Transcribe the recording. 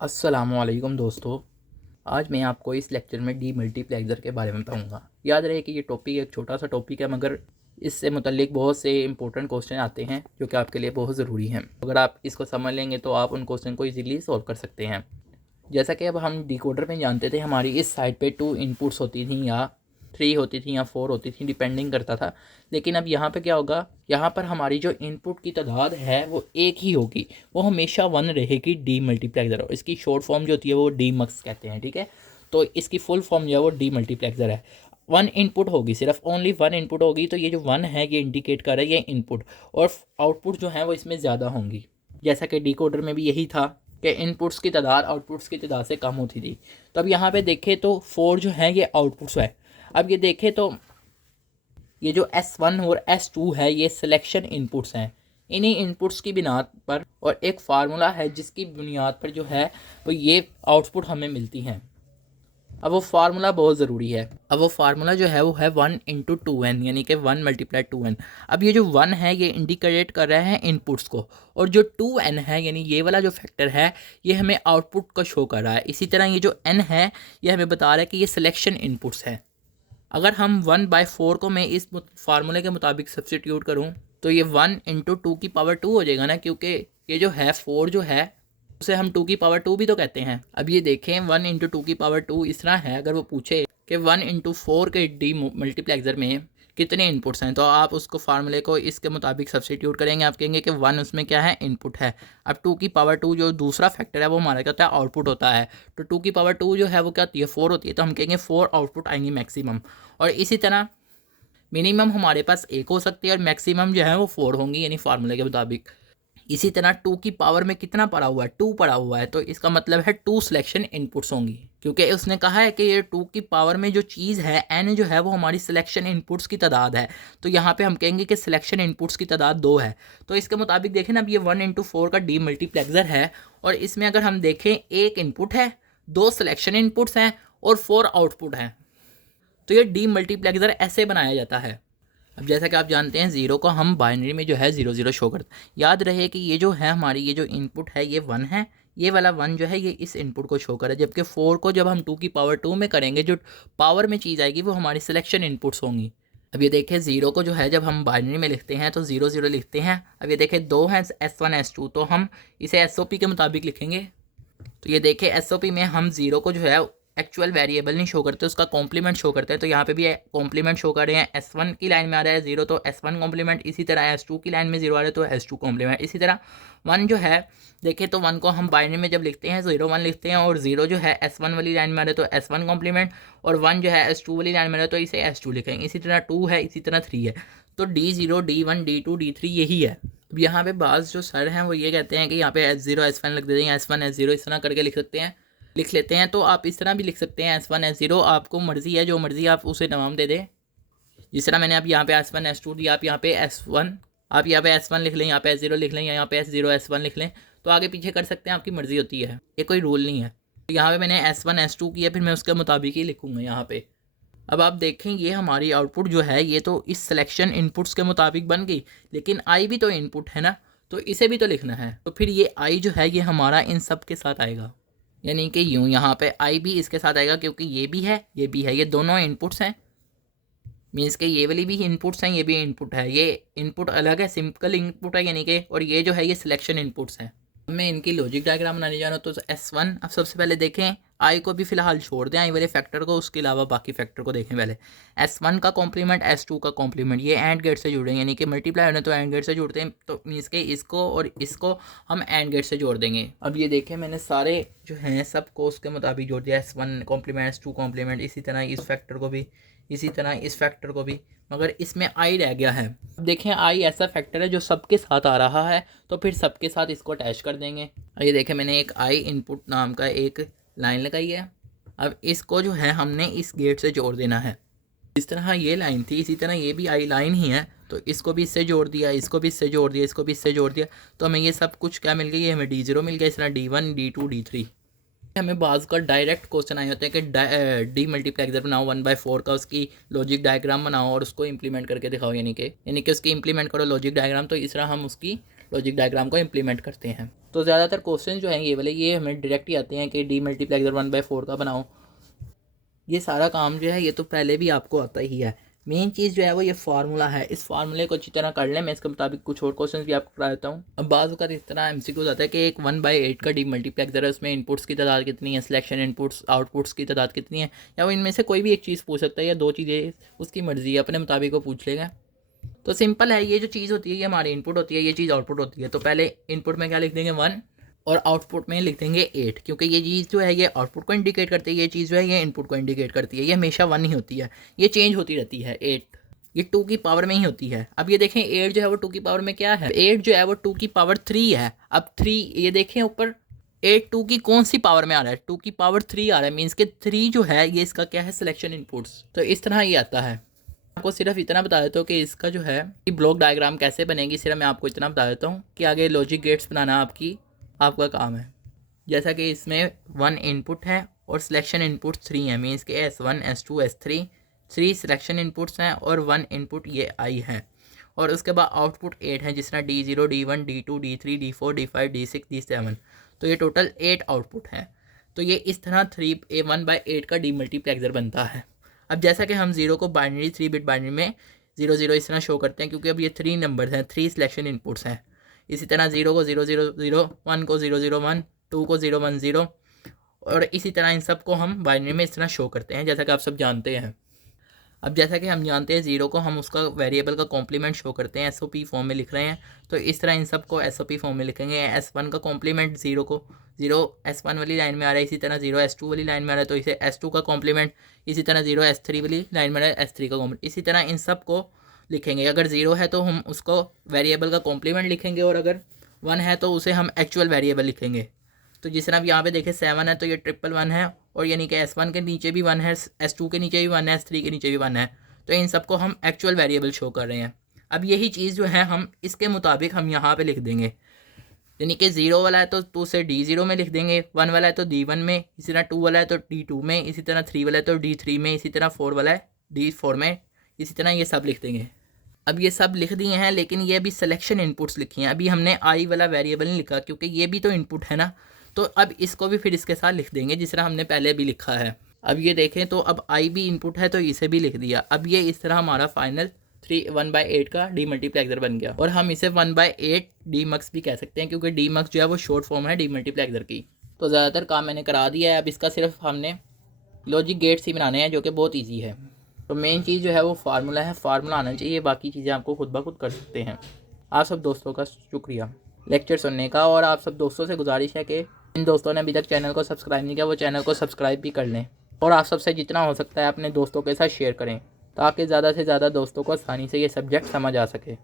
अस्सलामुअलैकुम दोस्तों। आज मैं आपको इस लेक्चर में डी मल्टीप्लेक्सर के बारे में बताऊंगा। याद रहे कि ये टॉपिक एक छोटा सा टॉपिक है, मगर इससे मुतल्लिक बहुत से इंपॉर्टेंट क्वेश्चन आते हैं जो कि आपके लिए बहुत ज़रूरी हैं। अगर आप इसको समझ लेंगे तो आप उन क्वेश्चन को इजीली सॉल्व कर सकते हैं। जैसा कि अब हम डिकोडर में जानते थे, हमारी इस साइड पे 2 इनपुट्स होती थी या 3 होती थी या 4 होती थी, डिपेंडिंग करता था। लेकिन अब यहाँ पे क्या होगा, यहाँ पर हमारी जो इनपुट की तादाद है वो एक ही होगी, वो हमेशा 1 रहेगी डी मल्टीप्लेक्सर। और इसकी शॉर्ट फॉर्म जो होती है वो डी मक्स कहते हैं, ठीक है। तो इसकी फुल फॉर्म जो है वो डी मल्टीप्लेक्सर है। 1 इनपुट होगी, सिर्फ ओनली 1 इनपुट होगी। तो ये जो 1 है ये इंडिकेट कर रहा है ये इनपुट, और आउटपुट जो है वो इसमें ज़्यादा होंगी। जैसा कि डिकोडर में भी यही था कि इनपुट्स की तादाद आउटपुट्स की तादाद से कम होती थी। तो अब यहाँ पे देखें तो 4 जो है ये आउटपुट्स है। अब ये देखें तो ये जो S1 और S2 है ये सिलेक्शन इनपुट्स हैं। इन्हीं इनपुट्स की बुनियाद पर और एक फार्मूला है जिसकी बुनियाद पर जो है वो ये आउटपुट हमें मिलती हैं। अब वो फार्मूला बहुत ज़रूरी है। अब वो फार्मूला जो है वो है 1 × 2n, यानी कि 1 × 2n। अब ये जो 1 है ये इंडिकेट कर रहा है इनपुट्स को, और जो 2n है यानी ये वाला जो फैक्टर है ये हमें आउटपुट को शो कर रहा है। इसी तरह ये जो n है ये हमें बता रहा है कि ये सिलेक्शन इनपुट्स है। अगर हम 1/4 को मैं इस फार्मूले के मुताबिक सब्सटीट्यूट करूँ तो ये 1 × 2 हो जाएगा ना, क्योंकि ये जो है 4 जो है उसे हम 2 भी तो कहते हैं। अब ये देखें 1 × 2 इस तरह है। अगर वो पूछे कि 1 × 4 के डी मल्टीप्लेक्सर में कितने इनपुट्स हैं, तो आप उसको फार्मूले को इसके मुताबिक सब्सटीट्यूट करेंगे। आप कहेंगे कि 1 उसमें क्या है, इनपुट है। अब 2 जो दूसरा फैक्टर है वो हमारा क्या होता है, आउटपुट होता है। तो 2 जो है वो क्या होती है, 4 होती है। तो हम कहेंगे 4 आउटपुट आएंगी मैक्सिमम। और इसी तरह मिनिमम हमारे पास 1 हो सकती है और मैक्सिमम जो है वो 4 होंगी, यानी फार्मूले के मुताबिक। इसी तरह 2 की पावर में कितना पड़ा हुआ है, 2 पड़ा हुआ है, तो इसका मतलब है 2 सिलेक्शन इनपुट्स होंगी, क्योंकि उसने कहा है कि ये 2 की पावर में जो चीज़ है n जो है वो हमारी सिलेक्शन इनपुट्स की तादाद है। तो यहाँ पे हम कहेंगे कि सिलेक्शन इनपुट्स की तादाद 2 है। तो इसके मुताबिक देखें ना, अब ये 1 × 4 का डी मल्टीप्लेक्सर है, और इसमें अगर हम देखें 1 इनपुट है, 2 सिलेक्शन इनपुट्स हैं और 4 आउटपुट हैं। तो ये डी मल्टीप्लेक्सर ऐसे बनाया जाता है। अब जैसा कि आप जानते हैं 0 को हम बाइनरी में जो है 0 0 शो करते हैं। याद रहे कि ये जो है हमारी ये जो इनपुट है ये 1 है, ये वाला 1 जो है ये इस इनपुट को शो करे, जबकि 4 को जब हम 2 में करेंगे जो पावर में चीज़ आएगी वो हमारी सिलेक्शन इनपुट्स होंगी। अब ये देखें 0 को जो है जब हम बाइनरी में लिखते हैं तो 0 0 लिखते हैं। अब ये देखें 2 हैं S1 S2, तो हम इसे SOP के मुताबिक लिखेंगे। तो ये देखें SOP में हम 0 को जो है एक्चुअल वेरिएबल नहीं शो करते, उसका कॉम्प्लीमेंट शो करते हैं। तो यहाँ पे भी कॉम्प्लीमेंट शो कर रहे हैं। S1 की लाइन में आ रहा है 0 तो S1 कॉम्प्लीमेंट, इसी तरह S2 की लाइन में 0 आ रहा है तो S2 कॉम्प्लीमेंट। इसी तरह 1 जो है देखें तो 1 को हम बाइनरी में जब लिखते हैं 0 1 लिखते हैं, और 0 जो है S1 वाली लाइन में आ रहा है तो S1 कॉम्प्लीमेंट, और 1 जो है S2 वाली लाइन में आ रहा है तो इसे S2 लिखेंगे। इसी तरह 2 है, इसी तरह 3 है। तो D0 D1 D2 D3 यही है। अब यहाँ पे बाज़ जो सर हैं वो ये कहते हैं कि यहाँ पे S0 S1 लिख देते हैं, S1 S0 इस तरह करके लिख लेते हैं। तो आप इस तरह भी लिख सकते हैं S1 S0, आपको मर्ज़ी है, जो मर्ज़ी आप उसे नाम दे दें। जिस तरह मैंने अब यहाँ पे S1 S2 दिया, आप यहाँ पे S1 आप यहाँ पे S1 लिख लें, यहाँ पे S0 लिख लें, या यहाँ पे S0 S1 लिख लें, तो आगे पीछे कर सकते हैं, आपकी मर्ज़ी होती है, ये कोई रूल नहीं है। तो यहाँ पे मैंने S1 S2 किया, फिर मैं उसके मुताबिक ही लिखूँगा यहाँ पे। अब आप देखें ये हमारी आउटपुट जो है ये तो इस सिलेक्शन इनपुट्स के मुताबिक बन गई, लेकिन आई भी तो इनपुट है ना, तो इसे भी तो लिखना है। तो फिर ये आई जो है ये हमारा इन सब के साथ आएगा, यानी कि यूँ यहाँ पे आई भी इसके साथ आएगा, क्योंकि ये भी है ये भी है, ये दोनों इनपुट्स हैं। मीन्स के ये वाली भी इनपुट्स हैं, ये भी इनपुट है। ये इनपुट अलग है, सिंपल इनपुट है यानी कि, और ये जो है ये सिलेक्शन इनपुट्स हैं। मैं इनकी लॉजिक डायग्राम बनाने जा रहा हूँ। तो S1 अब सबसे पहले देखें, आई को भी फिलहाल छोड़ दें, आई वाले फैक्टर को, उसके अलावा बाकी फैक्टर को देखें पहले। S1 का कॉम्प्लीमेंट S2 का कॉम्प्लीमेंट, ये एंड गेट से जुड़े, यानी कि मल्टीप्लाई होने तो एंड गेट से जुड़ते हैं। तो मीन्स के इसको और इसको हम एंड गेट से जोड़ देंगे। अब ये देखें मैंने सारे जो हैं सबको उसके मुताबिक जोड़ दिया, S1 कॉम्प्लीमेंट S2 कॉम्प्लीमेंट, इसी तरह इस फैक्टर को भी, इसी तरह इस फैक्टर को भी, मगर इसमें आई रह गया है। अब देखें आई ऐसा फैक्टर है जो सबके साथ आ रहा है, तो फिर सबके साथ इसको अटैच कर देंगे। ये देखें मैंने एक आई इनपुट नाम का एक लाइन लगाई है। अब इसको जो है हमने इस गेट से जोड़ देना है। जिस तरह ये लाइन थी इसी तरह ये भी आई लाइन ही है, तो इसको भी इससे जोड़ दिया, इसको भी इससे जोड़ दिया, इसको भी इससे जोड़ दिया, तो हमें ये सब कुछ क्या मिल गया, ये हमें D0 मिल गया। इस तरह D1 D2 D3। हमें बाज़ का डायरेक्ट क्वेश्चन आए होते हैं कि डी मल्टीप्लेक्सर बनाओ 1/4 का, उसकी लॉजिक डायग्राम बनाओ और उसको इंप्लीमेंट करके दिखाओ, यानी कि उसकी इंप्लीमेंट करो लॉजिक डायग्राम। तो इस तरह हम उसकी लॉजिक डायग्राम को इम्प्लीमेंट करते हैं। तो ज़्यादातर क्वेश्चन जो हैं ये वाले ये हमें डायरेक्ट ही आते हैं कि डी मल्टीप्लेक्सर 1/4 का बनाओ। ये सारा काम जो है ये तो पहले भी आपको आता ही है। मेन चीज़ जो है वो ये फार्मूला है, इस फार्मूले को अच्छी तरह कर लें। मैं इसके मुताबिक कुछ और क्वेश्चन भी आपको करा देता हूँ। अब बाज़ वक़्त इस तरह MCQ आता है कि एक 1/8 का डी मल्टीप्लेक्सर है, उसमें इनपुट्स की तादाद कितनी है, सिलेक्शन इनपुट्स आउटपुट्स की तादाद कितनी है, या वो इनमें से कोई भी एक चीज़ पूछ सकता है या दो चीज़ें, उसकी मर्ज़ी है, अपने मुताबिक वो पूछ लेगा। तो सिंपल है, ये जो चीज़ होती है ये हमारी इनपुट होती है, ये चीज़ आउटपुट होती है। तो पहले इनपुट में क्या लिख देंगे 1 और आउटपुट में लिख देंगे 8, क्योंकि ये चीज़ जो है ये आउटपुट को इंडिकेट करती है, ये चीज़ जो है ये इनपुट को इंडिकेट करती है। ये हमेशा 1 ही होती है, ये चेंज होती रहती है। 8 ये 2 की पावर में ही होती है। अब ये देखें 8 जो है वो 2 की पावर में क्या है, 8 जो है वो 2 की पावर 3 है। अब 3 ये देखें ऊपर 8 2 की कौन सी पावर में आ रहा है, 2 की पावर 3 आ रहा है, मीन्स के 3 जो है ये इसका क्या है, सिलेक्शन इनपुट्स। तो इस तरह ये आता है। आपको सिर्फ इतना बता देता हूँ कि इसका जो है ब्लॉक डायग्राम कैसे बनेगी, सिर्फ मैं आपको इतना बता देता हूँ कि आगे लॉजिक गेट्स बनाना आपका काम है। जैसा कि इसमें 1 इनपुट है और सिलेक्शन इनपुट 3 है, मीन्स के S1 S2 S3 3 selection inputs हैं और 1 इनपुट ये I है। और उसके बाद आउटपुट 8 है, जिस तरह D0 D1 D2 D3 D4 D5 D6 D7। तो ये टोटल 8 आउटपुट है। तो ये इस तरह 1/8 का डी मल्टीप्लेक्सर बनता है। अब जैसा कि हम 0 को बाइनरी 3 बिट बाइनरी में 0 0 इस तरह शो करते हैं, क्योंकि अब ये 3 नंबर्स हैं, 3 सिलेक्शन इनपुट्स हैं। इसी तरह 0 को 0 0 0, 1 को 0 0 1, 2 को 0 1 0, और इसी तरह इन सब को हम बाइनरी में इस तरह शो करते हैं, जैसा कि आप सब जानते हैं। अब जैसा कि हम जानते हैं 0 को हम उसका वेरिएबल का कॉम्प्लीमेंट शो करते हैं, SOP फॉर्म में लिख रहे हैं। तो इस तरह इन सब को SOP फॉर्म में लिखेंगे। S1 का कॉम्प्लीमेंट 0 को 0 S1 वाली लाइन में आ रहा है, इसी तरह 0 S2 वाली लाइन में आ रहा है, तो इसे S2 का कॉम्प्लीमेंट, इसी तरह 0 S3 वाली लाइन में आ रहा है, S3 का कॉम्प्लीमेंट। इसी तरह इन सब को लिखेंगे। अगर 0 है तो हम उसको वेरिएबल का कॉम्प्लीमेंट लिखेंगे, और अगर 1 है तो उसे हम एक्चुअल वेरिएबल लिखेंगे। तो जिस तरह आप यहाँ पे देखें 7 है तो ये 111 है, और यानी कि S1 के नीचे भी 1 है, S2 के नीचे भी 1 है, S3 के नीचे भी 1 है। तो इन सबको हम एक्चुअल वेरिएबल शो कर रहे हैं। अब यही चीज़ जो है हम इसके मुताबिक हम यहाँ पे लिख देंगे, यानी कि 0 वाला है तो 2 से D0 में लिख देंगे, 1 वाला है तो D1 में, इसी तरह 2 वाला है तो D2 में, इसी तरह 3 वाला है तो D3 में, इसी तरह 4 वाला है D4 में, इसी तरह ये सब लिख देंगे। अब ये सब लिख दिए हैं, लेकिन ये अभी सिलेक्शन इनपुट्स लिखी हैं। अभी हमने I वाला वेरिएबल नहीं लिखा, क्योंकि ये भी तो इनपुट है ना। तो अब इसको भी फिर इसके साथ लिख देंगे, जिस तरह हमने पहले भी लिखा है। अब ये देखें तो अब I भी इनपुट है, तो इसे भी लिख दिया। अब ये इस तरह हमारा फाइनल 1/8 का डी मल्टीप्लेक्सर बन गया, और हम इसे 1/8 डीमक्स भी कह सकते हैं, क्योंकि डीमक्स जो है वो शॉर्ट फॉर्म है डी मल्टीप्लेक्सर की। तो ज़्यादातर काम मैंने करा दिया है। अब इसका सिर्फ हमने लॉजिक गेट्स ही बनाने हैं, जो कि बहुत ईजी है। तो मेन चीज़ जो है वो फार्मूला है, फार्मूला आना चाहिए, बाकी चीज़ें आपको खुद ब खुद कर सकते हैं। आप सब दोस्तों का शुक्रिया लेक्चर सुनने का, और आप सब दोस्तों से गुजारिश है कि इन दोस्तों ने अभी तक चैनल को सब्सक्राइब नहीं किया, वो चैनल को सब्सक्राइब भी कर लें, और आप सबसे जितना हो सकता है अपने दोस्तों के साथ शेयर करें, ताकि ज़्यादा से ज़्यादा दोस्तों को आसानी से ये सब्जेक्ट समझ आ सके।